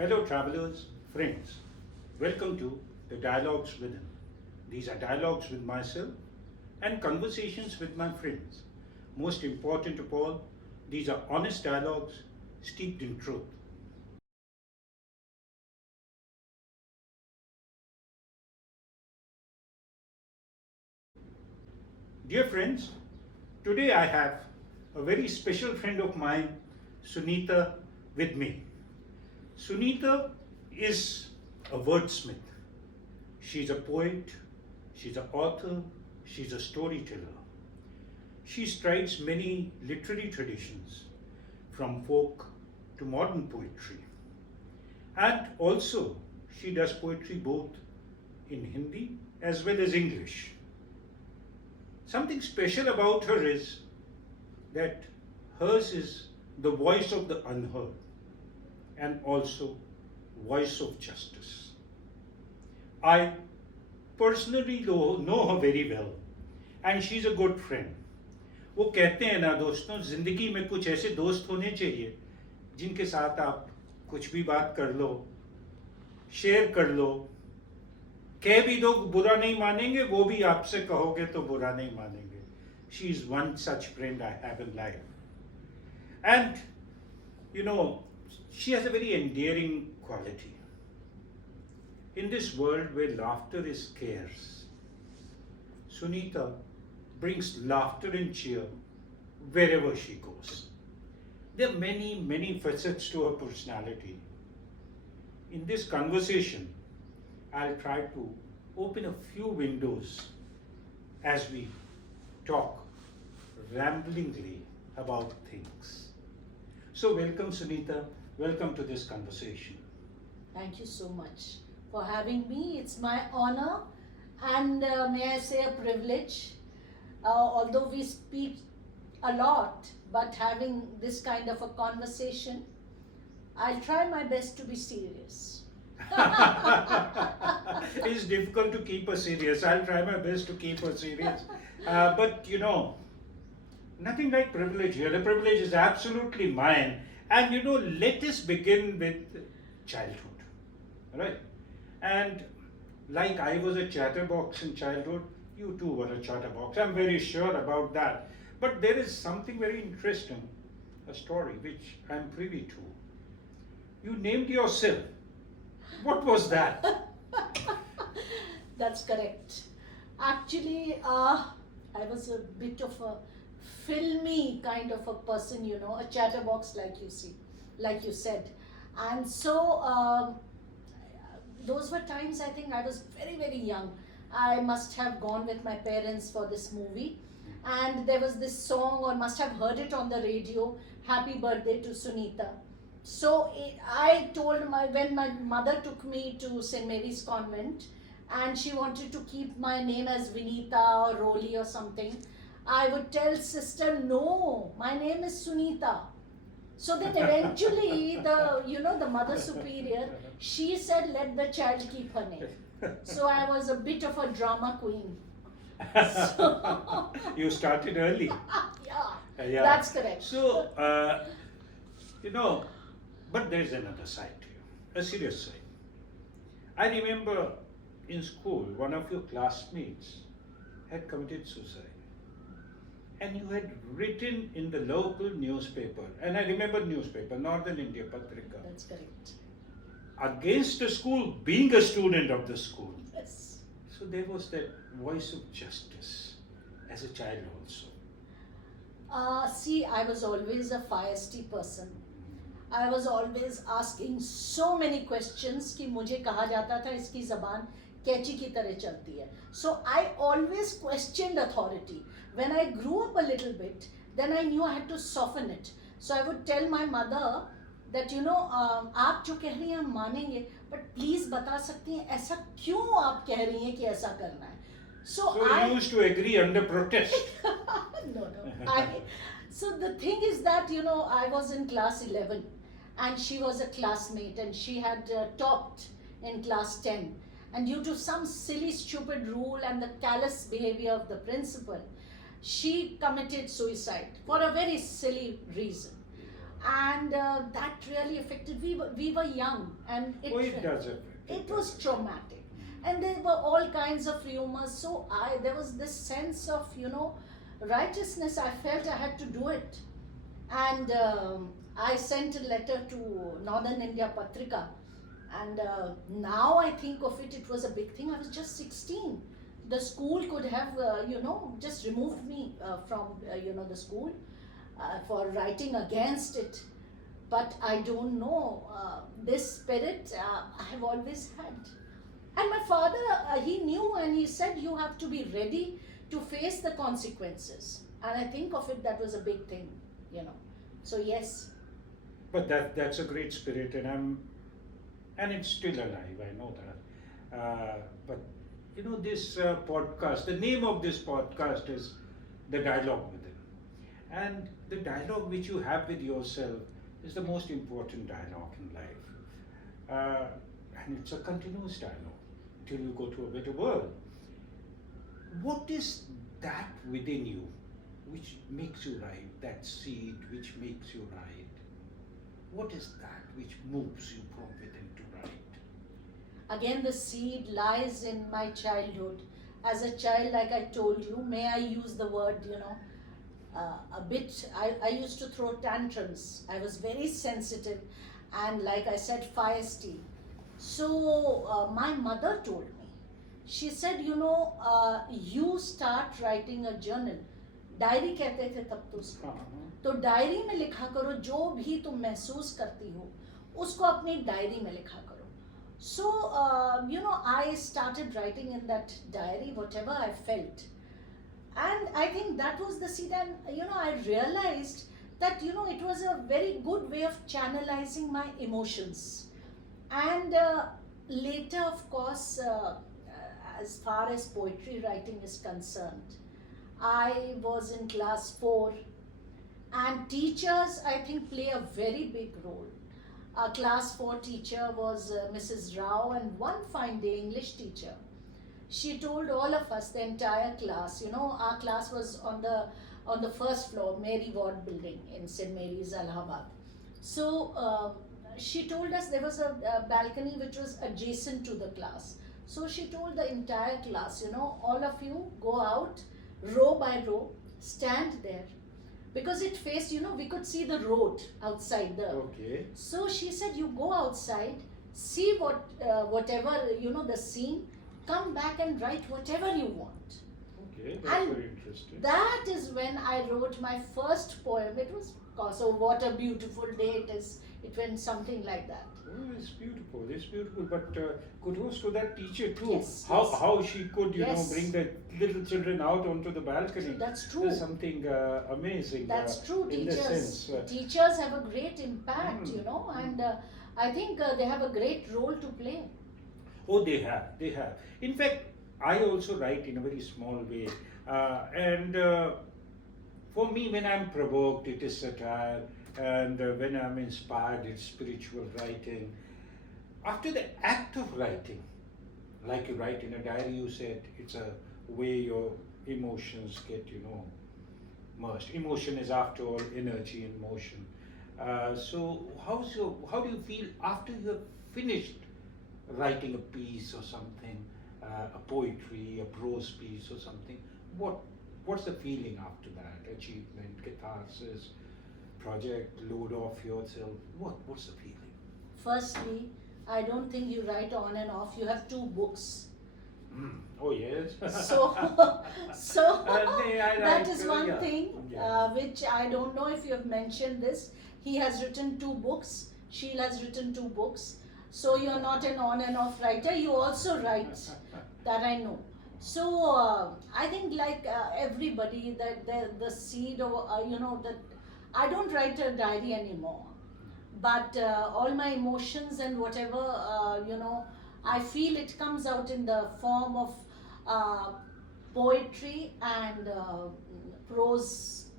Fellow travelers, friends, welcome to the Dialogues Within. These are dialogues with myself and conversations with my friends. Most important of all, these are honest dialogues steeped in truth. Dear friends, today I have a very special friend of mine, Sunita, with me. Sunita is a wordsmith. She's a poet, she's an author, she's a storyteller. She strides many literary traditions, from folk to modern poetry. And also, she does poetry both in Hindi as well as English. Something special about her is that hers is the voice of the unheard and also voice of justice. I personally know her very well and she's a good friend. वो कहते हैं ना दोस्तों, जिंदगी में कुछ ऐसे दोस्त होने चाहिए जिनके साथ आप कुछ भी बात कर लो, शेयर कर लो, कह भी दो बुरा नहीं मानेंगे, वो भी आपसे कहोगे तो बुरा नहीं मानेंगे. She is one such friend I have in life. And you know, she has a very endearing quality. In this world where laughter is scarce, Sunita brings laughter and cheer wherever she goes. There are many, many facets to her personality. In this conversation, I'll try to open a few windows as we talk ramblingly about things. So welcome Sunita, welcome to this conversation. Thank you so much for having me. It's my honor and may I say a privilege. Although we speak a lot, but having this kind of a conversation, I'll try my best to be serious. It's difficult to keep her serious. I'll try my best to keep her serious. But you know, nothing like privilege here. The privilege is absolutely mine. And you know, let us begin with childhood. Right? And like I was a chatterbox in childhood, you too were a chatterbox. I'm very sure about that. But there is something very interesting, a story which I'm privy to. You named yourself. What was that? That's correct. Actually, I was a bit of a filmy kind of a person, you know, a chatterbox like you said. And so those were times I think I was very, very young. I must have gone with my parents for this movie. And there was this song, or must have heard it on the radio, Happy Birthday to Sunita. So I told when my mother took me to St. Mary's Convent and she wanted to keep my name as Vinita or Roli or something, I would tell sister, no, my name is Sunita. So then eventually the mother superior, she said, let the child keep her name. So I was a bit of a drama queen. So You started early. yeah, that's correct. So, you know, but there's another side to you, a serious side. I remember in school, one of your classmates had committed suicide. And you had written in the local newspaper, and I remember newspaper, Northern India Patrika, That's correct. against the school, being a student of the school. Yes. So there was that voice of justice as a child also. See, I was always a feisty person. I was always asking so many questions कि मुझे कहा जाता था इसकी ज़बान कैची की तरह चलती है. So I always questioned authority. When I grew up a little bit, then I knew I had to soften it. So I would tell my mother that आप जो कह रही हैं हम मानेंगे, but please बता सकती हैं ऐसा क्यों आप कह रही हैं कि ऐसा करना है. So you used to agree under protest. No. So the thing is that I was in class 11 and she was a classmate and she had topped in class 10, and due to some silly stupid rule and the callous behavior of the principal, she committed suicide for a very silly reason. And that really really affected. We were young, and It does affect. it was traumatic, and there were all kinds of rumors. So there was this sense of righteousness. I felt I had to do it, and I sent a letter to Northern India Patrika, and now I think of it, it was a big thing. I was just 16. The school could have just removed me from the school for writing against it, but I don't know, this spirit I have always had. And my father, he knew, and he said you have to be ready to face the consequences, and I think of it, that was a big thing. So yes. But that's a great spirit, and it's still alive. I know that. But this podcast. The name of this podcast is The Dialogue Within, and the dialogue which you have with yourself is the most important dialogue in life, and it's a continuous dialogue till you go to a better world. What is that within you which makes you write? That seed which makes you write? What is that which moves you from within to write? Again, the seed lies in my childhood. As a child, like I told you, may I use the word, a bit, I used to throw tantrums. I was very sensitive and, like I said, feisty. So my mother told me, she said, you start writing a journal. Diary कहते थे तब तो उसको, तो diary में लिखा करो जो भी तुम महसूस करती हो, उसको अपनी डायरी में लिखा करो. So I started writing in that diary whatever I felt, and I think that was the seed. And I realized that it was a very good way of channelizing my emotions. And later, of course, as far as poetry writing is concerned, I was in class 4, and teachers, I think, play a very big role. Our class 4 teacher was Mrs. Rao, and one fine day, English teacher, she told all of us, the entire class, our class was on the first floor, Mary Ward building in St. Mary's, Allahabad. So she told us there was a balcony which was adjacent to the class. So she told the entire class, all of you go out, row by row, stand there, because it faced, we could see the road outside the. Okay. So she said, you go outside, see whatever, the scene, come back and write whatever you want. Okay, that's very interesting. That is when I wrote my first poem. It was, so what a beautiful day it is. It went something like that. Oh, it's beautiful. But kudos to that teacher too. Yes, how she could, yes, bring the little children out onto the balcony. That's true. There's something amazing. That's true. In the sense. Teachers have a great impact, and I think they have a great role to play. Oh, they have. In fact, I also write in a very small way, and for me, when I'm provoked, it is satire. And when I'm inspired, it's spiritual writing. After the act of writing, like you write in a diary, you said it's a way your emotions get, merged. Emotion is, after all, energy in motion. So how do you feel after you have finished writing a piece or something, a poetry, a prose piece or something? What's the feeling after that? Achievement, catharsis, project, load off yourself. What's the feeling? Firstly, I don't think you write on and off. You have 2 books. Oh yes. So that is one thing which I don't know if you have mentioned this. He has written 2 books. Sheila has written 2 books. So you're not an on and off writer. You also write. That I know. So I think like everybody, that the seed or that I don't write a diary anymore. But all my emotions and whatever I feel, it comes out in the form of poetry and prose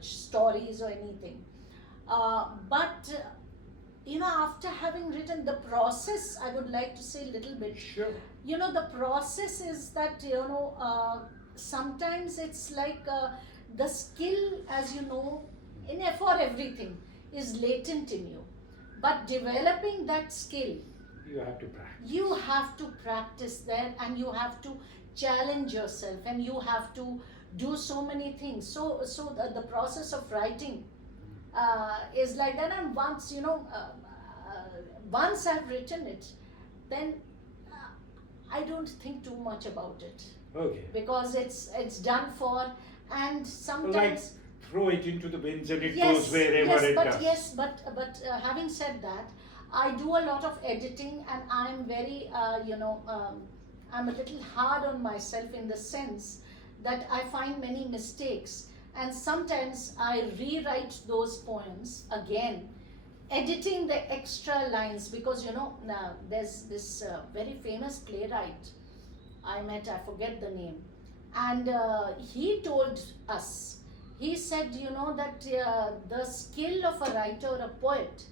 stories or anything. But after having written the process, I would like to say a little bit. Sure. The process is that sometimes it's like the skill, as for everything is latent in you. But developing that skill, You have to practice. you have to practice there, and you have to challenge yourself, and you have to do so many things. So the process of writing is like that. And once once I've written it, then uh, I don't think too much about it, Okay. because it's done for. And Like sometimes, throw it into the bins and it yes, goes wherever yes, it but does. yes, but having said that, I do a lot of editing, and I'm very I'm a little hard on myself, in the sense that I find many mistakes, and sometimes I rewrite those poems again, editing the extra lines, because now there's this very famous playwright I met, I forget the name, and he told us, he said, that the skill of a writer or a poet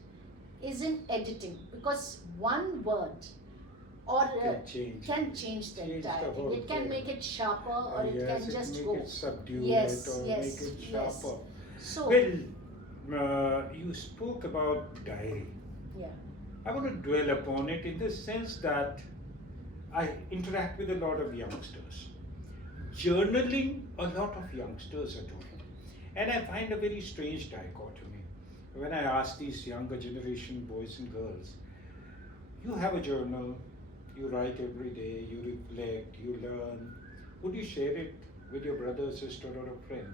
is in editing, because one word or can change the entire thing. It can make it sharper, or it yes, can just make go. it subdue Yes, it or yes, make it yes. sharper. So, Well, you spoke about diary. yeah, I want to dwell upon it in the sense that I interact with a lot of youngsters. Journaling, a lot of youngsters are doing. And I find a very strange dichotomy. When I ask these younger generation boys and girls, you have a journal, you write every day, you reflect, you learn. Would you share it with your brother, sister, or a friend?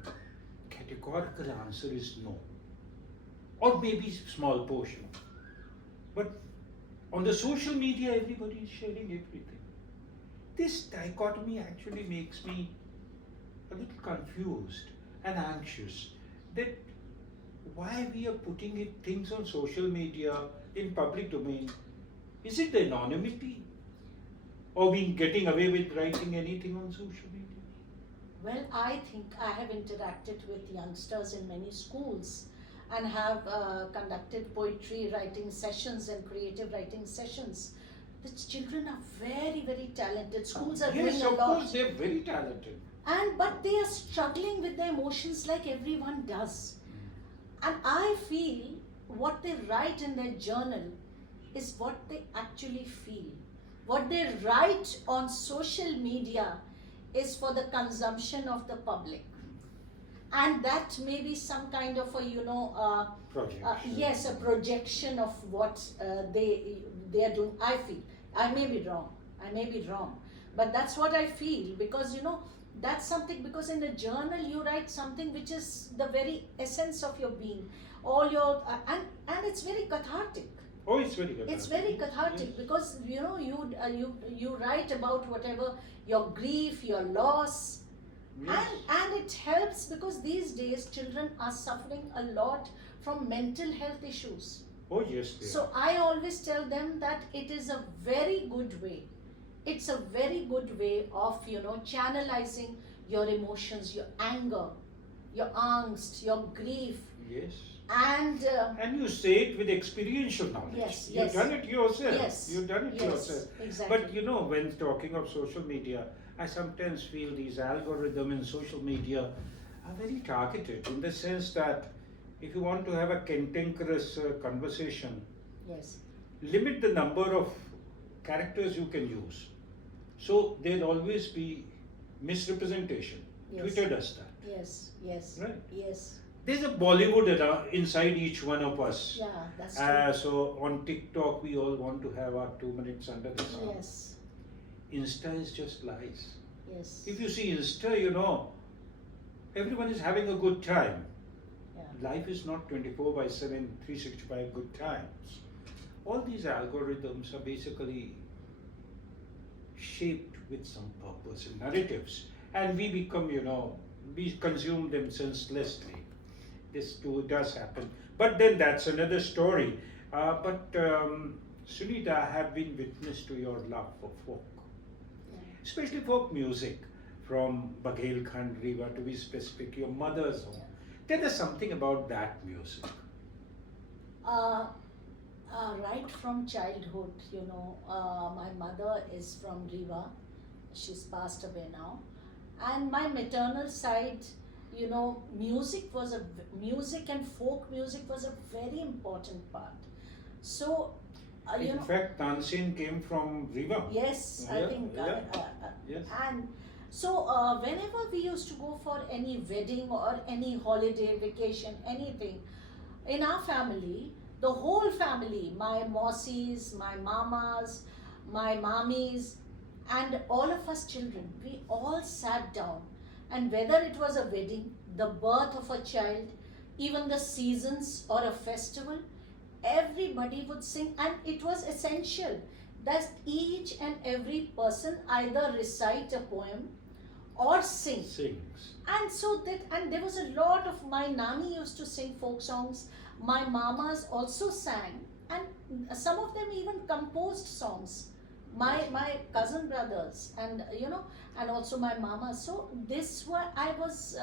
Categorical answer is no. Or maybe small portion. But on the social media, everybody is sharing everything. This dichotomy actually makes me a little confused and anxious that why we are putting things on social media in public domain. Is it the anonymity? Or being getting away with writing anything on social media? well, I think I have interacted with youngsters in many schools, and have conducted poetry writing sessions and creative writing sessions. The children are very, very talented. Schools are Yes, doing a of lot. course, they're very talented. And but they are struggling with their emotions like everyone does. And I feel what they write in their journal is what they actually feel. What they write on social media is for the consumption of the public. And that may be some kind of a, Projection. yes, a projection of what they are doing. I feel. I may be wrong. I may be wrong. But that's what I feel, because that's something, because in a journal you write something which is the very essence of your being, all your and it's very cathartic. Oh, it's very good. It's very cathartic, Yes. because you write about whatever your grief, your loss, Yes. and it helps, because these days children are suffering a lot from mental health issues. Oh, yes, they So I always tell them that it is a very good way. It's a very good way of channelizing your emotions, your anger, your angst, your grief, Yes. and And you say it with experiential knowledge. Yes, You've yes. done it yourself. yes, You've done it yes, yourself. exactly. But when talking of social media, I sometimes feel these algorithms in social media are very targeted, in the sense that if you want to have a cantankerous conversation, Yes, limit the number of characters you can use. So there'll always be misrepresentation. Yes. Twitter does that. yes, yes, Right. yes. There's a Bollywood inside each one of us. Yeah, that's true. So on TikTok, we all want to have our 2 minutes under the sun. Yes, Insta is just lies. yes. If you see Insta, everyone is having a good time. Yeah. Life is not 24/7, 365 good times. All these algorithms are basically shaped with some purpose and narratives. And we become, we consume them senselessly. This too does happen. But then that's another story. Sunita, I have been witness to your love for folk, Yeah. especially folk music from Baghelkhand, Riva to be specific, your mother's home. Tell us something about that music. Uh, right from childhood, my mother is from Riva. She's passed away now. And my maternal side, music and folk music was a very important part. So, you In know, fact, Tansin came from Riva. yes, I Yeah, think, yeah. Yes. and so whenever we used to go for any wedding or any holiday, vacation, anything, in our family, the whole family, my mossies, my mamas, my mommies, and all of us children, we all sat down. And whether it was a wedding, the birth of a child, even the seasons or a festival, everybody would sing, and it was essential that each and every person either recite a poem or sing. Sings. And so that, and there was a lot of, my nani used to sing folk songs, my mamas also sang, and some of them even composed songs, my cousin brothers, and and also my mama. So this was, I was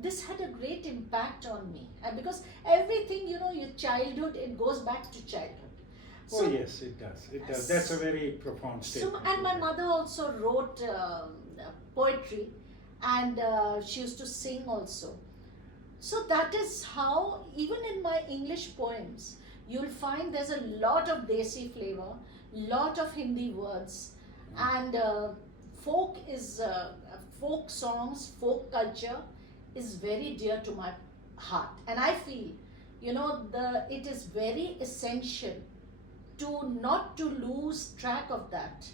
this had a great impact on me, and because everything, your childhood, it goes back to childhood. Oh yes, it does. It does. That's a very profound statement. So, and my mother also wrote poetry, and she used to sing also. So that is how, even in my English poems, you'll find there's a lot of Desi flavor, lot of Hindi words, and folk songs, folk culture is very dear to my heart, and I feel, it is very essential to not to lose track of that,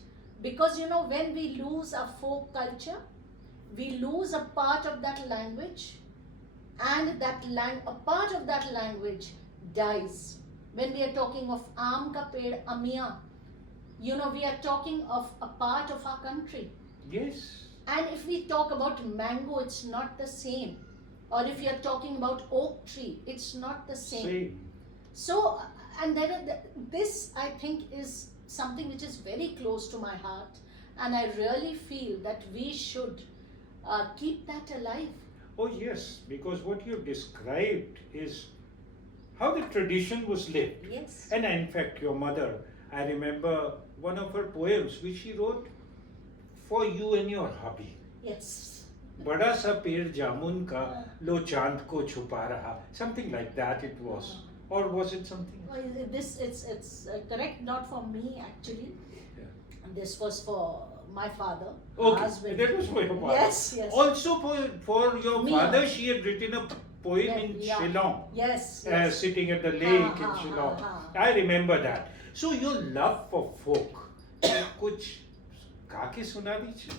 because when we lose our folk culture, we lose a part of that language, and a part of that language dies. When we are talking of aam ka ped amiya, we are talking of a part of our country. Yes. And if we talk about mango, it's not the same. Or if you're talking about oak tree, it's not the same. Same. So, and this I think is something which is very close to my heart, and I really feel that we should keep that alive. Oh yes, because what you've described is how the tradition was lived. Yes. And in fact, your mother, I remember one of her poems which she wrote for you and your hubby. Yes. बड़ा सा पेड़ जामुन का लो चांद को छुपा रहा, something like that it was. Or was it something? It's correct, not for me actually. Yeah. This was for my father. Okay, husband. that was for your father. Yes, yes. Also for your Me. father, she had written a poem Yeah, in yeah. Shillong, Yes, yes. sitting at the lake in ha, Shillong. ha. I remember that. So your love for folk, कुछ गा के सुना दीजिए.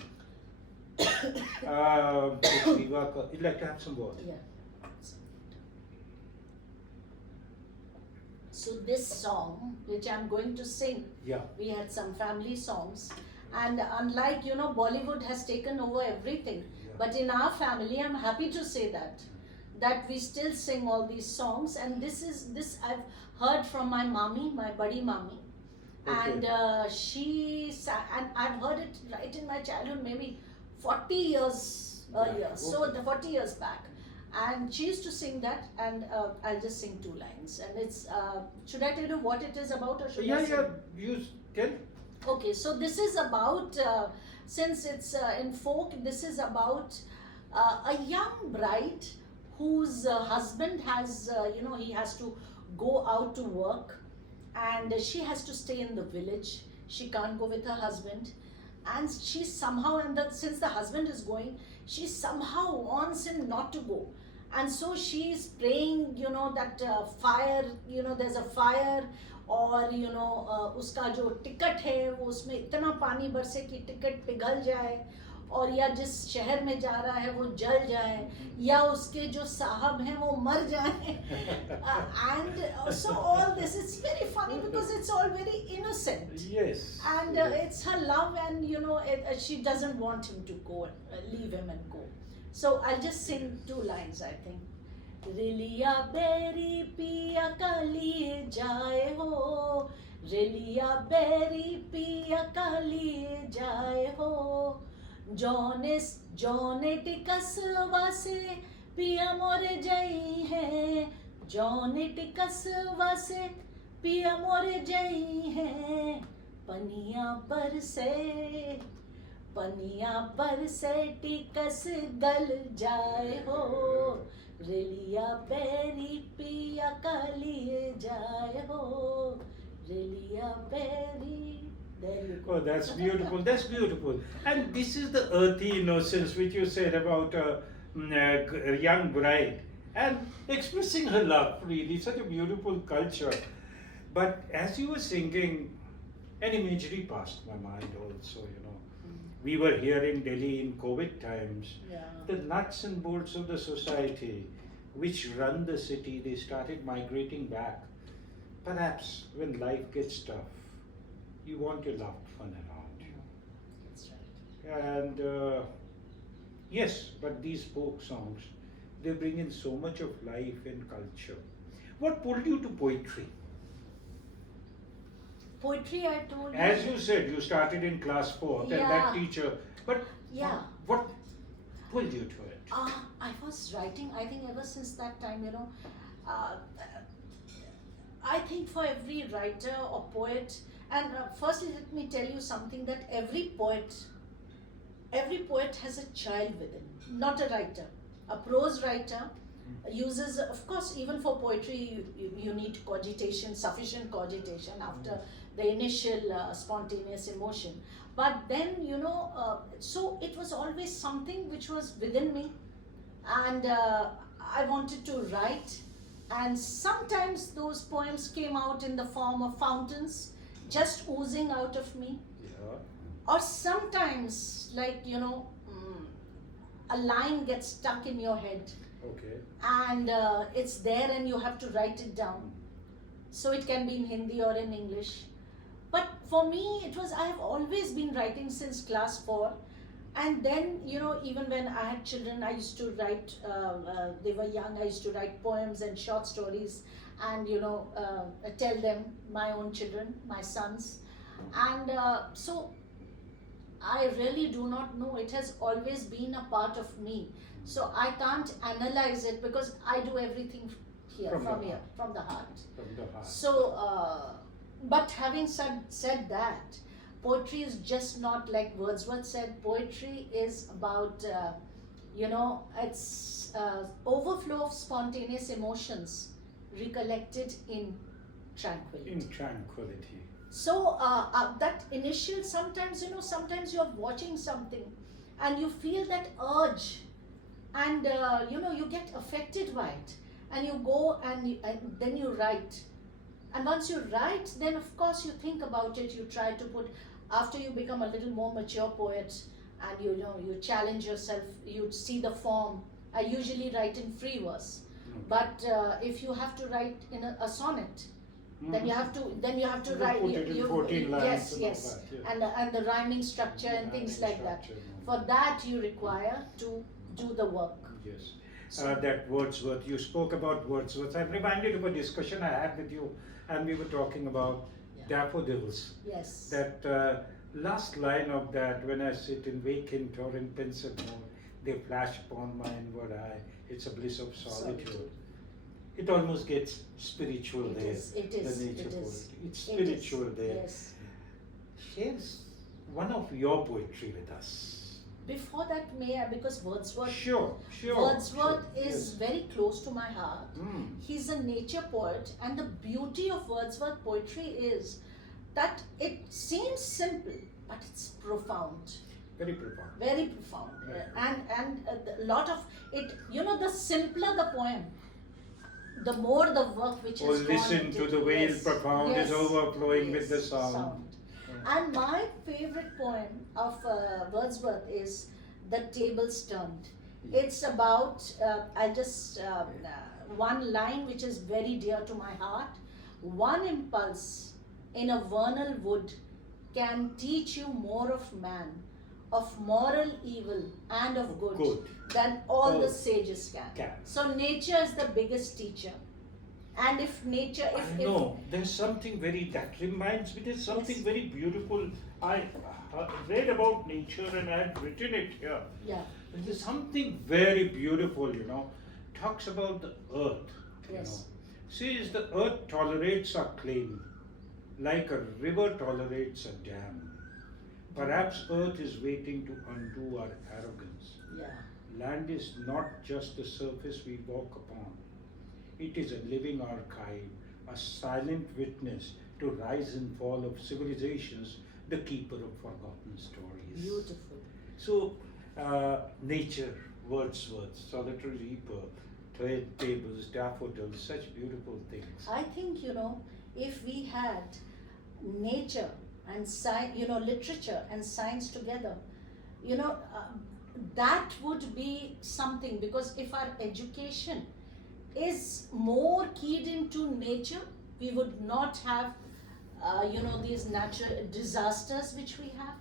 You'd like to have some water? Yeah. So this song, which I'm going to sing, Yeah. we had some family songs, and unlike Bollywood has taken over everything, Yeah. but in our family, I'm happy to say that we still sing all these songs, and this I've heard from my mommy, my buddy mommy, and and I've heard it right in my childhood, maybe 40 years earlier, so the 40 years back. And she used to sing that, and I'll just sing 2 lines. And it's, should I tell you what it is about, or should I sing? You tell. Okay, so this is about, since it's in folk, this is about a young bride whose husband has, he has to go out to work, and she has to stay in the village. She can't go with her husband. And she somehow, since the husband is going, she somehow wants him not to go. And so she's praying, that fire, there's a fire, और उसका जो ticket है वो उसमें इतना पानी बरसे कि टिकट पिघल जाए, और या जिस शहर में जा रहा है वो जल जाए, या उसके जो साहब हैं वो मर जाए. And so all this, it's very funny because it's all very innocent. Yes. And it's her love, and she doesn't want him to go, leave him and go. So I'll just sing 2 lines, I think. Riliya beri piya kali jaye ho, Riliya beri piya kali jaye ho, जौने टिकसवा से पिया मोरे जई है, जौने टिकसवा से पिया मोरे जई है, पनिया पर से टिकस गल जाए हो, रेलिया बेरी पिया कलिए जाए हो. strawberry. There you go. Oh, that's beautiful. That's beautiful. And this is the earthy innocence which you said about a young bride and expressing her love freely. Such a beautiful culture. But as you were singing, an imagery passed my mind also, you know. We were here in Delhi in COVID times. Yeah. The nuts and bolts of the society which run the city, they started migrating back. Perhaps when life gets tough, you want your loved one around you. That's right. And yes, but these folk songs, they bring in so much of life and culture. What pulled you to poetry? Poetry, I told you. As you said, you started in class 4th and that Yeah. teacher, but Yeah. what pulled you to it? I was writing, I think ever since that time, uh, I think for every writer or poet, and firstly let me tell you something, that every poet has a child within, not a writer. A prose writer uses, of course, even for poetry, you need cogitation, sufficient cogitation after the initial spontaneous emotion. But then, so it was always something which was within me, and I wanted to write. And sometimes those poems came out in the form of fountains, just oozing out of me. Yeah. Or sometimes, like, a line gets stuck in your head, Okay. and it's there and you have to write it down. So it can be in Hindi or in English. But for me, I have always been writing since class 4. And then, even when I had children, I used to write, they were young, I used to write poems and short stories and, tell them, my own children, my sons. And so I really do not know. It has always been a part of me. So I can't analyze it because I do everything here, from the heart. From the heart. So, but having said that, poetry is just not like Wordsworth said. Poetry is about, it's overflow of spontaneous emotions recollected in tranquility. In tranquility. So that initial, sometimes you're watching something and you feel that urge, and you get affected by it, and you go and then you write. And once you write, then of course you think about it, you try to put, after you become a little more mature poet, and you challenge yourself, you see the form. I usually write in free verse, but if you have to write in a sonnet, then you have to write. Put it in 14 lines. Yes. And all that, And the rhyming structure and things like that. For that, you require to do the work. Yes. That Wordsworth, you spoke about Wordsworth. I'm reminded of a discussion I had with you, and we were talking about daffodils. Yes. That last line of that, when I sit in vacant or in pensive mood, they flash upon my inward eye. It's a bliss of solitude. It almost gets spiritual It there. is. The nature It is. poetry. It's spiritual there. Yes. Share one of your poetry with us. Before that, because Wordsworth. Sure. Wordsworth is Yes. very close to my heart. Mm. He's a nature poet, and the beauty of Wordsworth poetry is that it seems simple, but it's profound. Very profound. Very profound. Very And a lot of it, the simpler the poem, the more the work which Oh, has gone listen into to it. the whale Yes. profound is Yes. overflowing with the Yes. sound. And my favorite poem of Wordsworth is The Tables Turned. It's about, I'll just, one line which is very dear to my heart. One impulse in a vernal wood can teach you more of man, of moral evil and of good, than all the sages can. So nature is the biggest teacher. And if nature, No, there's something that reminds me, there's something Yes. very beautiful. I read about nature and I've written it here. Yeah. There's something very beautiful, talks about the earth. Yes. Says the earth tolerates our claim like a river tolerates a dam. Perhaps earth is waiting to undo our arrogance. Yeah. Land is not just the surface we walk upon. It is a living archive, a silent witness to rise and fall of civilizations, the keeper of forgotten stories. Beautiful. So, nature, Wordsworth, solitary reaper, trade tables, daffodils, such beautiful things. I think, if we had nature and science, literature and science together, that would be something, because if our education is more keyed into nature, we would not have, these natural disasters which we have.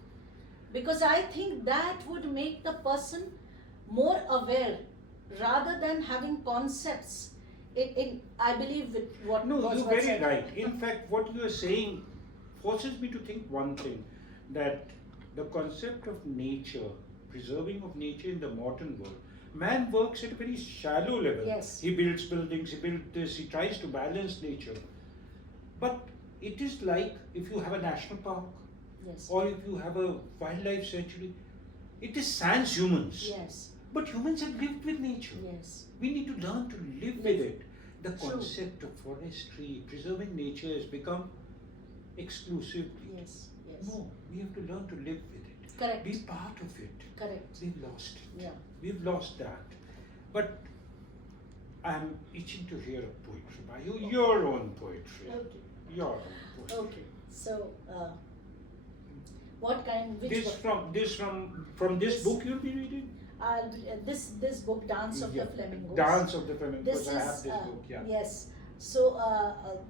Because I think that would make the person more aware rather than having concepts. I believe with what No, was you're what's very said. right. In fact, what you are saying forces me to think one thing, that the concept of nature, preserving of nature in the modern world, man works at a very shallow level. Yes. He builds buildings, he builds this, he tries to balance nature. But it is like if you have a national park Yes. or if you have a wildlife sanctuary, it is sans humans. Yes. But humans have lived with nature. Yes. We need to learn to live with it. The True. concept of forestry, preserving nature has become exclusively. Yes. Yes. No, we have to learn to live with it. Correct. Be part of it. Correct. We've lost it. Yeah. We've lost that. But I'm itching to hear a poetry by you, your own poetry. Okay. Your own poetry. Okay. So, what kind? Which This book? from this book you'll be reading? This book, Dance of Yeah. the Flamingos. Dance of the Flamingos. This I have is this book, yeah. yes. So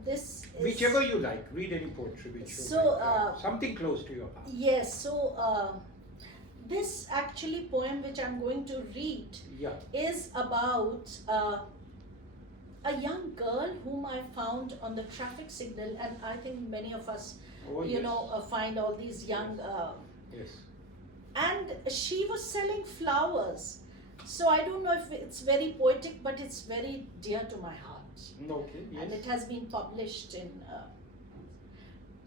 this is Whichever you like, read any poetry which you So, like. Something close to your heart. Yes. So this actually poem which I'm going to read Yeah. is about a young girl whom I found on the traffic signal, and I think many of us, Oh, yes. find all these young. Yes. And she was selling flowers. So I don't know if it's very poetic, but it's very dear to my heart. Okay. Yes. And it has been published in.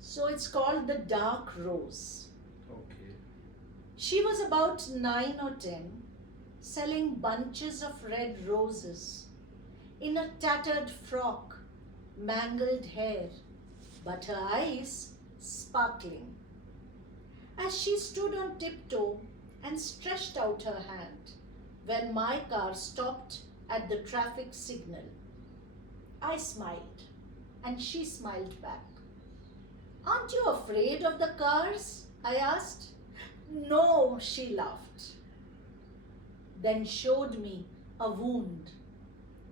So it's called The Dark Rose. Okay. She was about 9 or 10, selling bunches of red roses in a tattered frock, mangled hair, but her eyes sparkling. As she stood on tiptoe and stretched out her hand when my car stopped at the traffic signal, I smiled and she smiled back. "Aren't you afraid of the cars?" I asked. "No," she laughed. Then showed me a wound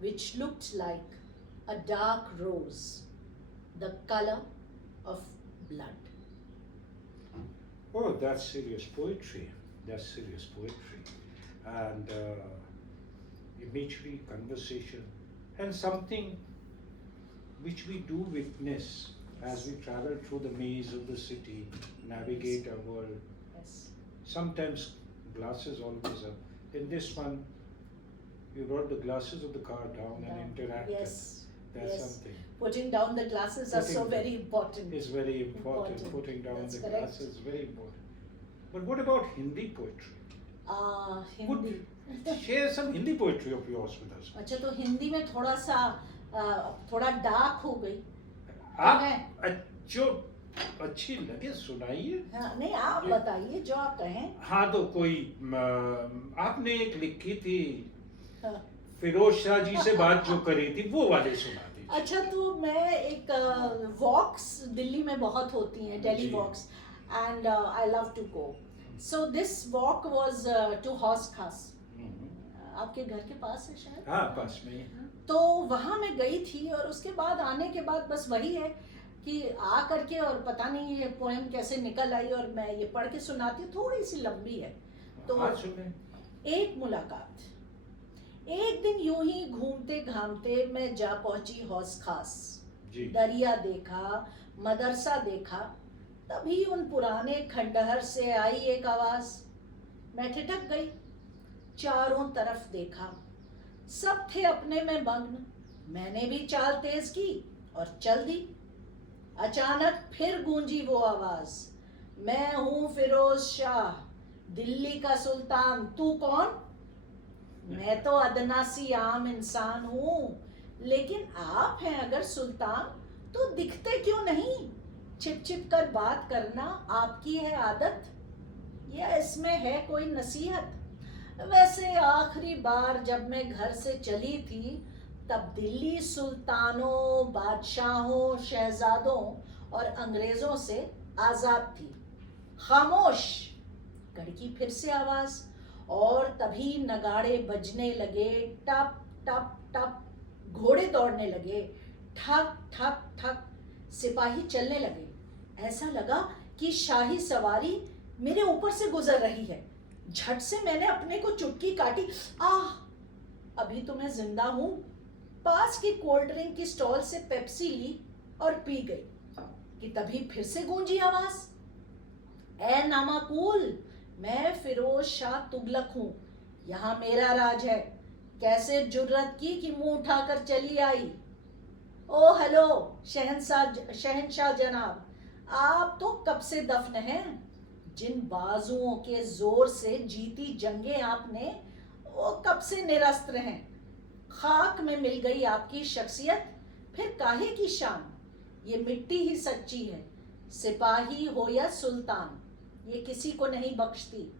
which looked like a dark rose, the color of blood. Oh, that's serious poetry. That's serious poetry. And imagery, conversation, and something which we do witness as we travel through the maze of the city, navigate our world. Yes. Sometimes glasses always up. In this one, you brought the glasses of the car down and interacted. Yes. That's yes. something. Putting down the glasses are so Putting- very important. It's very important. Important. Putting down That's the correct. glasses is very important. But what about Hindi poetry? Hindi. Share some Hindi poetry of yours with us. अच्छा, तो हिंदी में थोड़ा सा थोड़ा dark हो गई. आप जो अच्छी लगे सुनाइए. हाँ, नहीं, आप बताइए जो आप कहें. हाँ, तो कोई आपने एक लिखी थी हाँ. फिरोज शाह जी से बात जो करी थी, वो वाले सुना दीजिए. अच्छा, तो मैं एक वॉक्स दिल्ली में बहुत होती हैं, Delhi ji. Walks, and I love to go. So this walk was to Hauz Khas. आपके घर के पास है शायद. हाँ, पास में ही. तो वहाँ मैं गई थी, और उसके बाद आने के बाद बस वही है कि आ करके, और पता नहीं ये पोएम कैसे निकल आई, और मैं ये पढ़ के सुनाती हूँ. थोड़ी सी लंबी है. तो हाँ, सुने. एक मुलाकात. एक दिन यूं ही घूमते घामते मैं जा पहुंची हौस खास. जी. दरिया देखा, मदरसा देखा, तभी उन पुराने खंडहर से आई एक आवाज. मैं ठिठक गई. चारों तरफ देखा, सब थे अपने में मग्न. मैंने भी चाल तेज की और चल दी. अचानक फिर गूंजी वो आवाज. मैं हूँ फिरोज शाह, दिल्ली का सुल्तान. तू कौन? मैं तो अदना सी आम इंसान हूँ, लेकिन आप हैं अगर सुल्तान, तो दिखते क्यों नहीं? छिप छिप कर बात करना आपकी है आदत, या इसमें है कोई नसीहत? वैसे आखिरी बार जब मैं घर से चली थी, तब दिल्ली सुल्तानों, बादशाहों, शहजादों और अंग्रेजों से आजाद थी। खामोश! कड़की फिर से आवाज, और तभी नगाड़े बजने लगे, टप टप टप। घोड़े दौड़ने लगे, ठक ठक ठक। सिपाही चलने लगे। ऐसा लगा कि शाही सवारी मेरे ऊपर से गुजर रही है। झट से मैंने अपने को चुटकी काटी। आह, अभी तो मैं जिंदा हूं। पास की कोल्ड ड्रिंक की स्टॉल से पेप्सी ली और पी गई कि तभी फिर से गूंजी आवाज, ए नामाकूल, मैं फिरोज शाह तुगलक हूं, यहाँ मेरा राज है। कैसे जुर्रत की कि मुंह उठाकर चली आई? ओ हेलो शहंशाह जनाब, आप तो कब से दफन हैं। जिन बाजुओं के जोर से जीती जंगें आपने, वो कब से निरस्त्र हैं। खाक में मिल गई आपकी शख्सियत, फिर काहे की शान। ये मिट्टी ही सच्ची है, सिपाही हो या सुल्तान, ये किसी को नहीं बख्शती।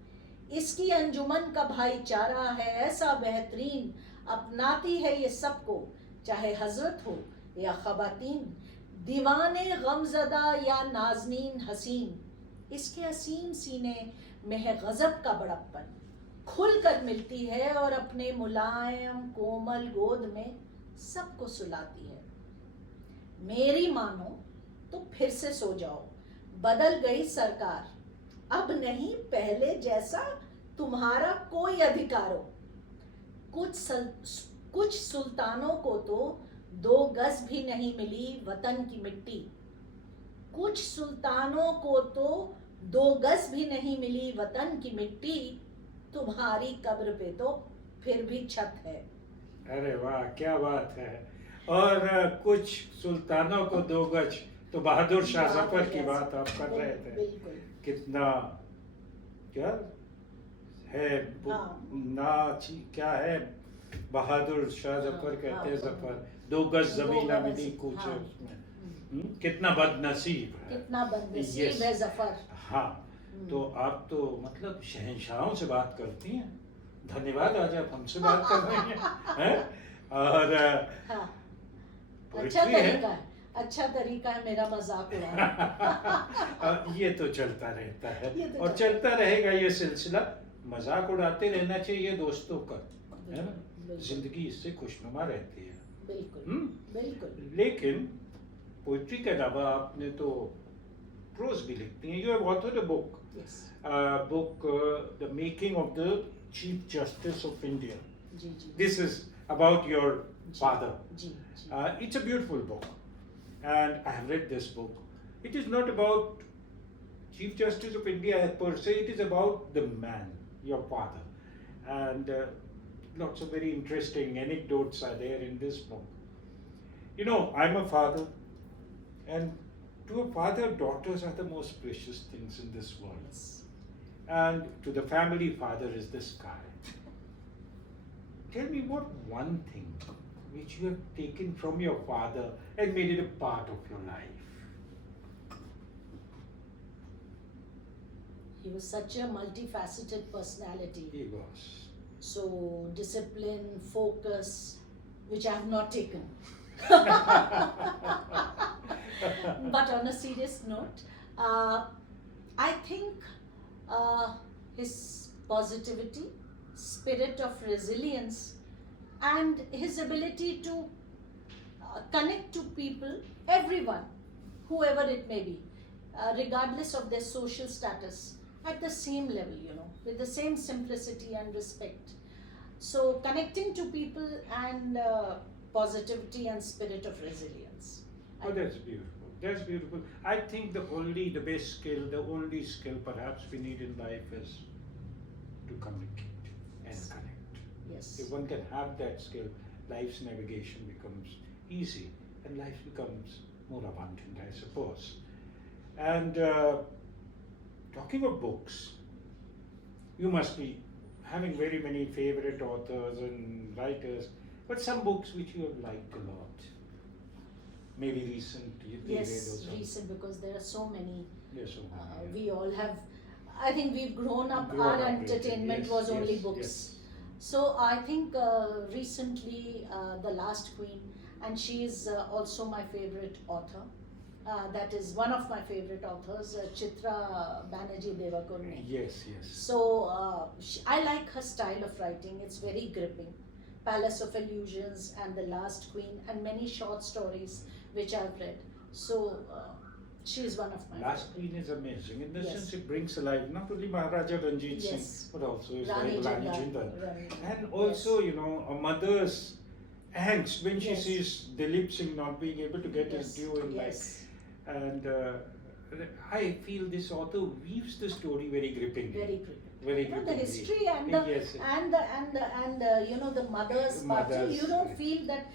इसकी अंजुमन का भाईचारा है ऐसा बेहतरीन, अपनाती है ये सबको, चाहे हजरत हो या खवातीन, दीवाने गमजदा या नाजनीन हसीन। इसके असीम सीने में है गजब का बड़प्पन, खुल कर मिलती है और अपने मुलायम कोमल गोद में सबको सुलाती है। मेरी मानो तो फिर से सो जाओ, बदल गई सरकार, अब नहीं पहले जैसा तुम्हारा कोई अधिकार हो। कुछ सुल्तानों को तो 2 गज भी नहीं मिली वतन की मिट्टी। कुछ सुल्तानों को तो 2 गज भी नहीं मिली वतन की मिट्टी। तुम्हारी कब्र पे तो फिर भी छत है। अरे वाह, क्या बात है। और कुछ सुल्तानों को 2 गज, तो बहादुर शाह जफर की बात आप कर रहे थे। बिल्कुल। कितना क्या है हाँ। नाच, क्या है, बहादुर शाह जफर कहते हैं। जफर 2 गज जमीन ना मिली कुछ हाँ। उसमें। कितना बदनसीब है, कितना बदनसीब है जफर। हाँ। तो आप तो मतलब शहंशाहों से बात करती हैं। धन्यवाद, आज आप हमसे बात कर रही हैं। और हाँ, अच्छा पोइट्री है। तरीका है, अच्छा तरीका है मेरा मजाक उड़ाना। ये तो चलता रहता है, ये तो और चलता रहेगा ये सिलसिला। मजाक उड़ाते रहना चाहिए दोस्तों का, है ना। बिल्कुल। जिंदगी इससे खुशनुमा रहती है। बिल्कुल बिल्कुल। लेकिन पोइट्री के अलावा आपने तो प्रोज भी लिखती हैं। You have authored a book, Yes. book The Making of the Chief Justice of India. जी जी। This is about your father. जी जी। It's a beautiful book, and I have read this book. It is not about Chief Justice of India per se, it is about the man, your father. And lots of very interesting anecdotes are there in this book. You know, I'm a father, and to a father, daughters are the most precious things in this world. Yes. And to the family, father is the sky. Tell me, what one thing which you have taken from your father and made it a part of your life? He was such a multifaceted personality. He was. So discipline, focus, which I have not taken. But on a serious note, I think his positivity, spirit of resilience, and his ability to connect to people, everyone, whoever it may be, regardless of their social status, at the same level, you know, with the same simplicity and respect. So connecting to people and positivity and spirit of resilience. Oh, that's beautiful. That's beautiful. I think the best skill, the only skill perhaps we need in life is to communicate and connect. Yes. If one can have that skill, life's navigation becomes easy and life becomes more abundant, I suppose. And talking of books, you must be having very many favorite authors and writers, but some books which you have liked a lot. maybe recent period or Yes, something? recent, because there are so many. Yes, so many, yeah. We all have. I think we've grown up. Grown Our up with it, entertainment yes, was only yes, books. yes. So I think recently The Last Queen, and she is also my favorite author. That is one of my favorite authors, Chitra Banerjee Devakurne. Yes, yes. So I like her style of writing. It's very gripping. Palace of Illusions and The Last Queen and many short stories which I've read. So she is one of my Last favorite. Queen is amazing in the Yes. sense it brings alive not only Maharaja Ranjit Yes. Singh but also his Rani wife Rani Jindal. Jindal. Rani. And also, Yes. you know, a mother's angst when she Yes. sees Dilip Singh not being able to get his Yes. due in Yes. life. And I feel this author weaves the story very grippingly. Very gripping. Very You know, the grippingly. history and the Yes. you know, the mother's part. So Mother's, you don't feel that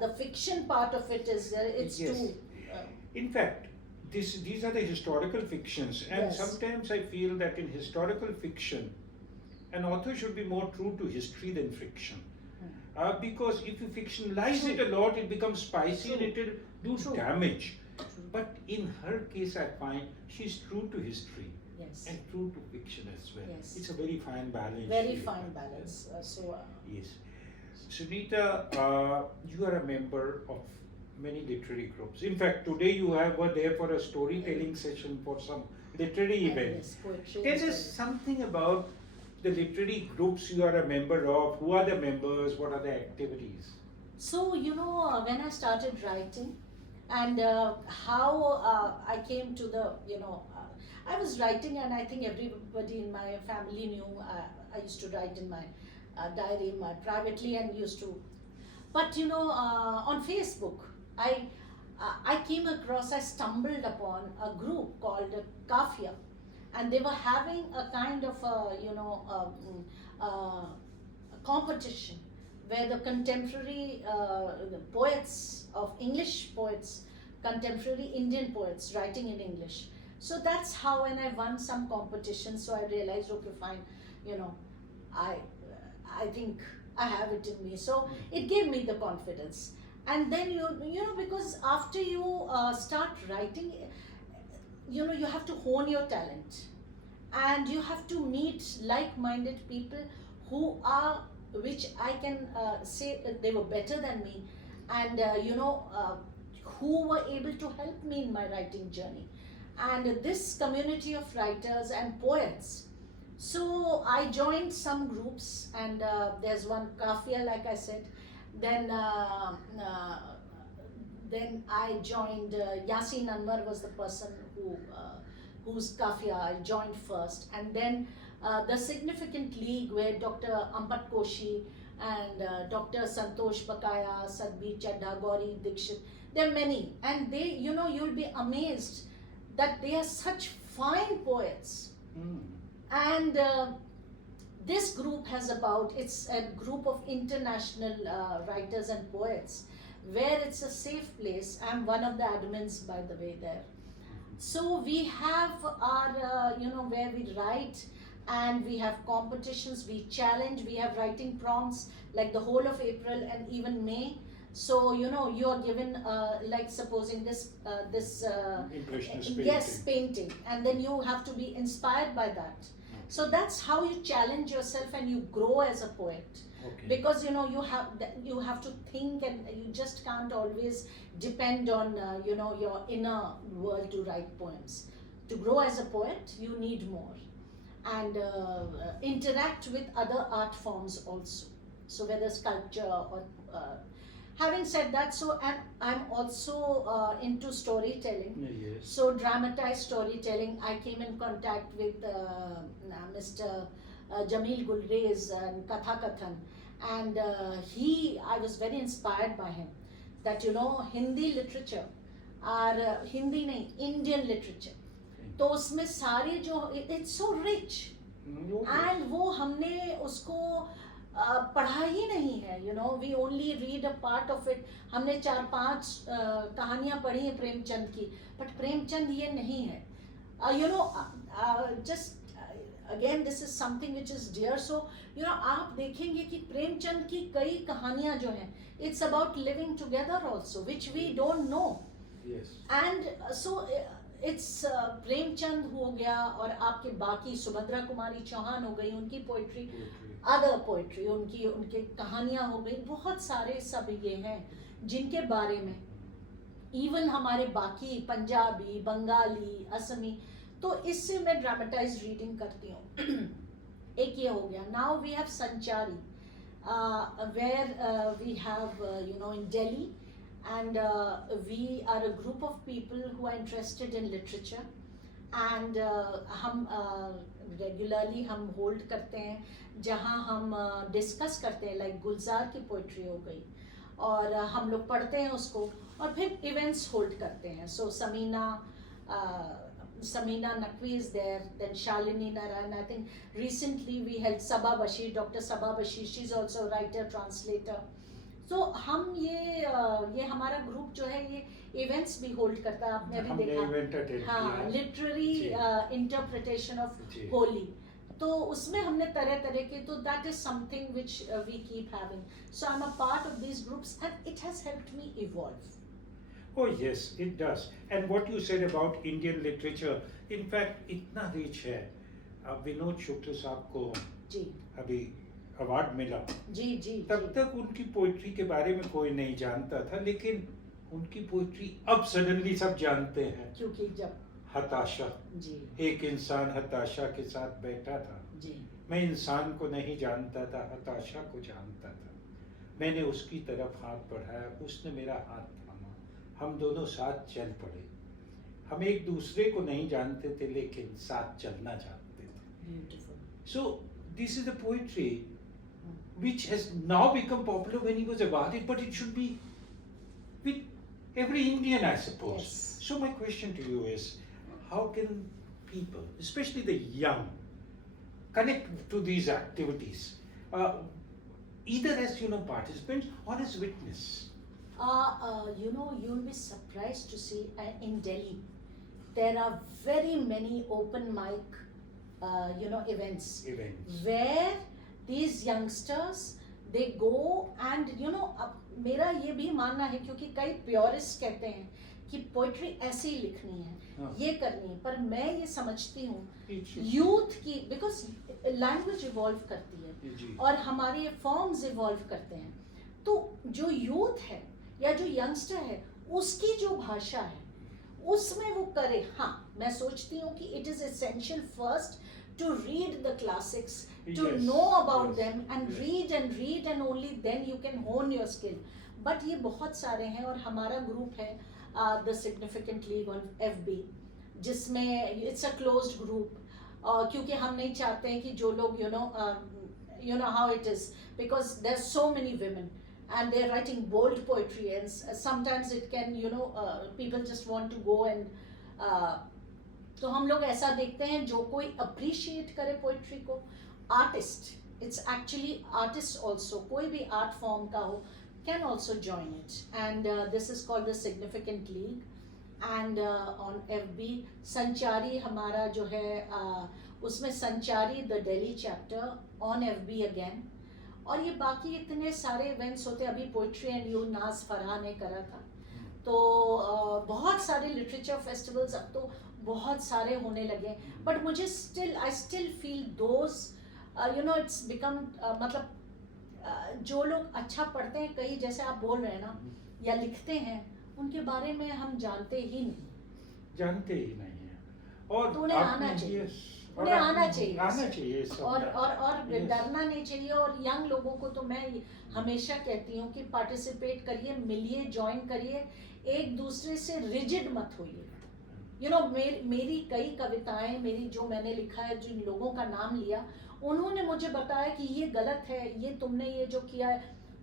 the fiction part of it is it's Yes. too. In fact, these are the historical fictions, and Yes. sometimes I feel that in historical fiction, an author should be more true to history than fiction. Because if you fictionalize True. it a lot, it becomes spicy and True. it will do True. damage. True. But in her case, I find she's true to history Yes. and true to fiction as well. Yes. It's a very fine balance. Very she fine has. balance. Yes. Sunita, you are a member of many literary groups. In fact, today you were there for a storytelling session for some literary event. Yes, poetry. Tell and us story. something about the literary groups you are a member of. Who are the members? What are the activities? So, you know, when I started writing and how I came to the, you know, I was writing, and I think everybody in my family knew I used to write in my diary, privately, and used to. But, you know, on Facebook, I came across, I stumbled upon a group called Kafia, and they were having a kind of a, you know, a competition where the contemporary the poets of English poets, contemporary Indian poets writing in English. So that's how, when I won some competition, so I realized, okay, fine, you know, I think I have it in me. So it gave me the confidence. And then you know, because after you start writing, you know, you have to hone your talent, and you have to meet like-minded people who are, which I can say they were better than me, and you know, who were able to help me in my writing journey. And this community of writers and poets. So I joined some groups, and there's one Kafia, like I said. Then then I joined. Yasin Anwar was the person whose Kafia I joined first, and then the Significant League, where Dr. Ampat Koshi and Dr. Santosh Bakaya, Sadbhi Chadha, Gauri Dikshit. There are many, and they, you know, you'll be amazed that they are such fine poets. And this group has about, it's a group of international writers and poets, where it's a safe place. I'm one of the admins, by the way, there. So we have our, you know, where we write, and we have competitions, we challenge, we have writing prompts like the whole of April and even May. So, you know, you're given, like supposing this, Impressionist painting. yes, painting, and then you have to be inspired by that. So that's how you challenge yourself and you grow as a poet. Okay. Because, you know, you have to think, and you just can't always depend on you know, your inner world to write poems. To grow as a poet, you need more, and interact with other art forms also. So whether sculpture or having said that, so I'm also into storytelling. Yes. So dramatized storytelling, I came in contact with Mr. Jamil Gulrez and Katha Kathan, and I was very inspired by him. That, you know, Hindi literature, or Hindi nahi, Indian literature. तो उसमें सारे जो, it's so rich, and वो हमने उसको पढ़ा ही नहीं है. You know, we only read a part of it. हमने 4-5 कहानियाँ पढ़ी हैं प्रेमचंद की, but प्रेमचंद ये नहीं है. You know, just again, this is something which is dear. So, you know, आप देखेंगे कि प्रेमचंद की कई कहानियाँ जो हैं, it's about living together also, which we don't know. Yes. And so it's Premchand हो गया, और आपके बाकी सुभद्रा कुमारी चौहान हो गई, उनकी पोइट्री, अदर पोइट्री, उनके कहानियां हो गई, बहुत सारे सब ये हैं जिनके बारे में इवन हमारे बाकी पंजाबी, बंगाली, असमी, तो इससे मैं ड्रामेटाइज रीडिंग करती हूँ. एक ये हो गया. नाउ वी हैव संचारी, where we have in Delhi, and we are a group of people who are interested in literature, and हम रेगुलरली हम होल्ड करते हैं जहाँ हम डिस्कस करते हैं, लाइक गुलजार की पोइट्री हो गई, और हम लोग पढ़ते हैं उसको और फिर इवेंट्स होल्ड करते हैं. सो Samina Naqvi is there, then Shalini Narayan. I think recently we held Sabha Bashir, Dr. Sabha Bashir, she's also a writer, translator. So हम ये हमारा ग्रुप जो है ये इवेंट्स भी होल्ड करता है. आपने अभी देखा, हाँ, लिटरेरी इंटरप्रिटेशन ऑफ होली, तो उसमें हमने तरह तरह के, तो that is something which we keep having. So I am a part of these groups and it has helped me evolve. Oh yes, it does. And what you said about Indian literature, in fact, इतना rich है. विनोद शुक्ल साहब को जी अभी award मिला. जी तब तक उनकी poetry के बारे में कोई नहीं जानता था, लेकिन उनकी पोइट्री अब सडनली सब जानते हैं. क्योंकि जब हताशा, जी एक इंसान हताशा के साथ बैठा था. जी मैं इंसान को नहीं जानता था, हताशा को जानता था. मैंने उसकी तरफ हाथ बढ़ाया, उसने मेरा हाथ थामा, हम दोनों साथ चल पड़े. हम एक दूसरे को नहीं जानते थे, लेकिन साथ चलना जानते थे. Beautiful. So this is a poetry which has now become popular when he was awarded, but it should be with every Indian, I suppose. Yes. So my question to you is, how can people, especially the young, connect to these activities, either as participants or as witness? You'll be surprised to see in Delhi there are very many open mic events where these youngsters they go and अब मेरा ये भी मानना है, क्योंकि कई purest कहते हैं कि पोइट्री ऐसे ही लिखनी है, ये करनी है, पर मैं ये समझती हूँ यूथ की, बिकॉज लैंग्वेज इवॉल्व करती है और हमारे फॉर्म्स इवॉल्व करते हैं, तो जो यूथ है या जो यंगस्टर है उसकी जो भाषा है उसमें वो करे. हाँ, मैं सोचती हूँ कि it is essential first to read the classics, to know about them and read and only then you can hone your skill. But ये बहुत सारे हैं, और हमारा ग्रुप है the Significant League on FB, जिसमें it's a closed group, क्योंकि हम नहीं चाहते हैं कि जो लोग you know how it is, because there's so many women and they're writing bold poetry, and sometimes it can people just want to go and तो हम लोग ऐसा देखते हैं जो कोई अप्रिशिएट करे पोइट्री को, artist, it's actually artist also, कोई भी आर्ट फॉर्म का हो can also join it, and this is called the significant league. And on FB संचारी हमारा जो है उसमें संचारी the Delhi chapter on FB again, और ये बाकी इतने सारे इवेंट्स होते हैं. अभी पोइट्री एंड यू नाज फरहा ने करा था, तो बहुत सारे लिटरेचर फेस्टिवल्स अब तो बहुत सारे होने लगे, बट मुझे I still feel those it's become मतलब जो लोग अच्छा पढ़ते हैं, कई जैसे आप बोल रहे हैं ना, या लिखते हैं, उनके बारे में हम जानते ही नहीं हैं. और तो उन्हें आना चाहिए, और डरना नहीं चाहिए. और यंग लोगों को तो मैं हमेशा कहती हूँ कि पार्टिसिपेट करिए, मिलिए, ज्वाइन करिए, एक दूसरे से रिजिड मत होइए. मेरी कई कविताएं, मेरी जो मैंने लिखा है, जिन लोगों का नाम लिया, उन्होंने मुझे बताया कि ये गलत है, ये तुमने ये जो किया है,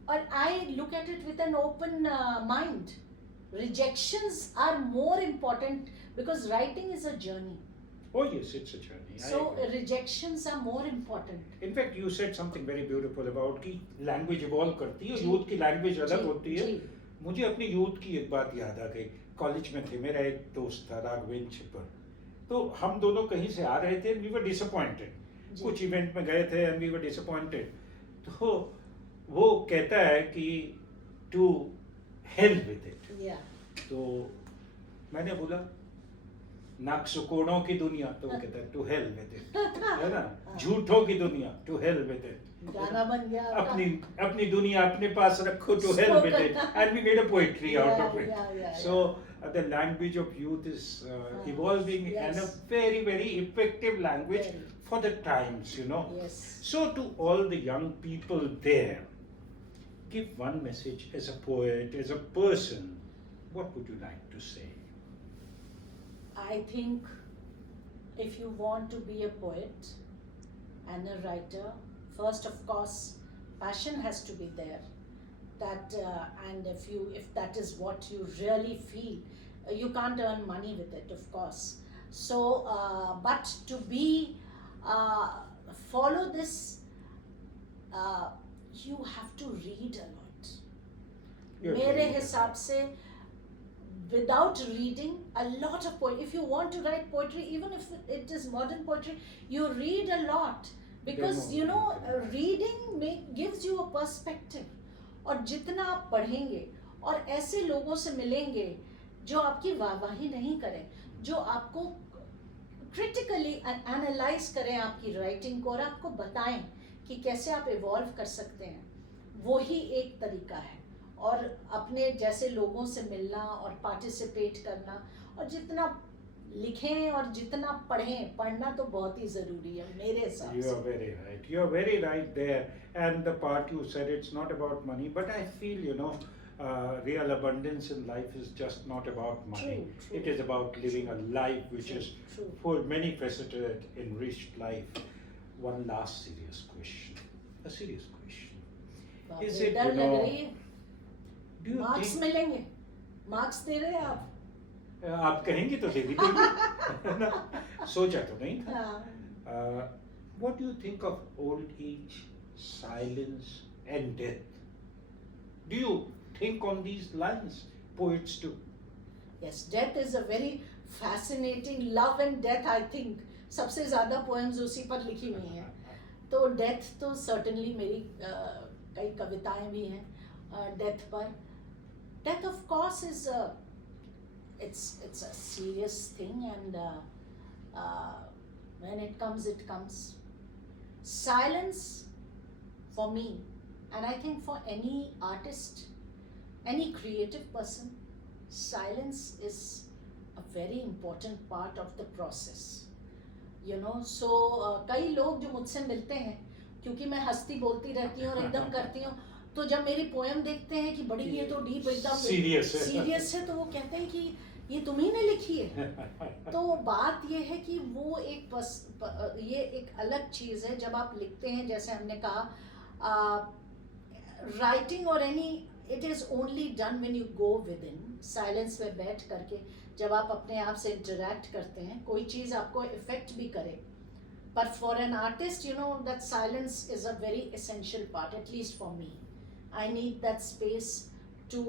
और I look at it with an open mind. Rejections are more important because writing is a journey. Oh yes, it's a journey. So rejections are more important. In fact, you said something very beautiful about कि language evolve करती है, youth की language अलग होती है. मुझे अपनी youth की एक बात याद आ गई. कॉलेज में थे, मेरा एक दोस्त था राघवेंद्र छिपर, तो हम दोनों कहीं से आ रहे थे, we were disappointed. कुछ इवेंट में गए थे and we were disappointed. तो वो कहता है कि to hell with it. Yeah. तो मैंने बोला नाक सुकोड़ों की दुनिया, तो वो कहता है टू हेल विद इट, है ना, झूठों की दुनिया, टू हेल विद इट, गाना बन गया अपनी अपनी दुनिया अपने पास रखो, to hell with it, and we made a poetry out of it. So the language of youth is evolving, and a very very effective language for the times, you know. Yes. So to all the young people there, give one message as a poet, as a person. What would you like to say? I think if you want to be a poet and a writer, first of course passion has to be there. That and if that is what you really feel, you can't earn money with it, of course. So but to be follow this, you have to read a lot. मेरे हिसाब से without reading a lot of poetry, if you want to write poetry, even if it is modern poetry, you read a lot, because you know reading gives you a perspective. और जितना आप पढ़ेंगे और ऐसे लोगों से मिलेंगे जो आपकी वाहवाही नहीं करें, जो आपको क्रिटिकली एनालाइज करें आपकी राइटिंग को और आपको बताएं कि कैसे आप इवॉल्व कर सकते हैं, वो ही एक तरीका है. और अपने जैसे लोगों से मिलना और पार्टिसिपेट करना, और जितना लिखें और जितना पढ़ें, पढ़ना तो बहुत ही ज़रूरी है मेरे हिसाब से. You are very right. You are very right there. And the part you said, it's not about money, but I feel, you know, real abundance in life is just not about money. True. It is about living a life which is full, many faceted, enriched life. One last serious question. A serious question. Is it, डर you लग know, रही है. do you marks think, मिलेंगे, marks दे रहे हैं आप. आप कहेंगे तो दे भी देंगे, ना? सोचा तो नहीं था. हाँ. What do you think of old age, silence, and death? Do you think on these lines? Poets do. Yes, death is a very fascinating. Love and death, I think सबसे ज़्यादा poems उसी पर लिखी हुई हैं. तो death तो certainly मेरी कई कविताएं भी हैं death पर. Death of course is it's a serious thing, and when it comes, it comes. Silence for me, and I think for any artist, any creative person, silence is a very important part of the process, you know. So कई लोग जो मुझसे मिलते हैं, क्योंकि मैं हंसती बोलती रहती हूँ और एकदम करती हूँ, तो जब मेरी पोएम देखते हैं कि बड़ी ये तो डीप एकदम सीरियस है, तो वो कहते हैं कि ये तुम्ही ने लिखी है. तो बात ये है कि वो ये एक अलग चीज़ है जब आप लिखते हैं. जैसे हमने कहा, राइटिंग और any, it is only done when you go with in silence में बैठ करके, जब आप अपने आप से इंटरैक्ट करते हैं, कोई चीज़ आपको इफेक्ट भी करे. But for an artist, you know, that silence is a very essential part, at least for me. I need that space to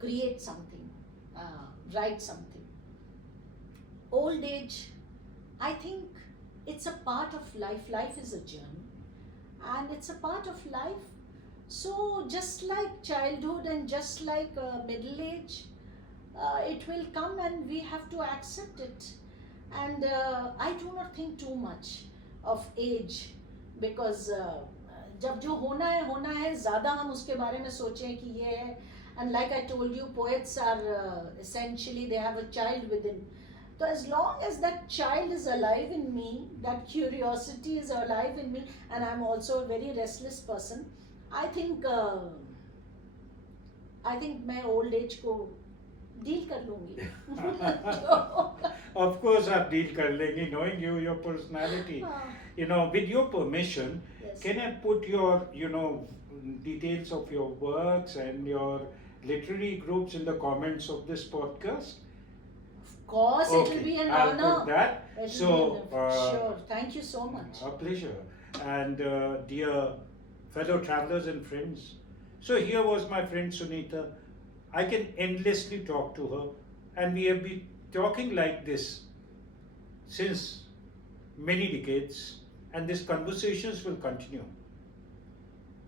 create something, write something. Old age, I think it's a part of life. Life is a journey, and it's a part of life. So just like childhood and just like middle age, it will come and we have to accept it. And I do not think too much of age, because जब जो होना है, ज़्यादा हम उसके बारे में सोचें कि ये है. And like I told you, poets are essentially, they have a child within. So as long as that child is alive in me, that curiosity is alive in me, and I'm also a very restless person, I think मैं old age को deal कर लूँगी. Of course आप deal कर लेंगी, knowing you, your personality. You know, with your permission, Yes. can I put your, you know, details of your works and your literary groups in the comments of this podcast? Of course, it will be an I'll honor. put that. It will So, be sure. Thank you so much. a pleasure. And dear fellow travelers and friends, so here was my friend Sunita. I can endlessly talk to her, and we have been talking like this since many decades, and these conversations will continue.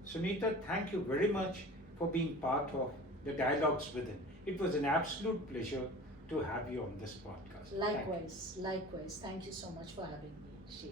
Sunita, thank you very much for being part of the Dialogues Within. It was an absolute pleasure to have you on this podcast. Thank you. Likewise. Thank you so much for having me, Shah.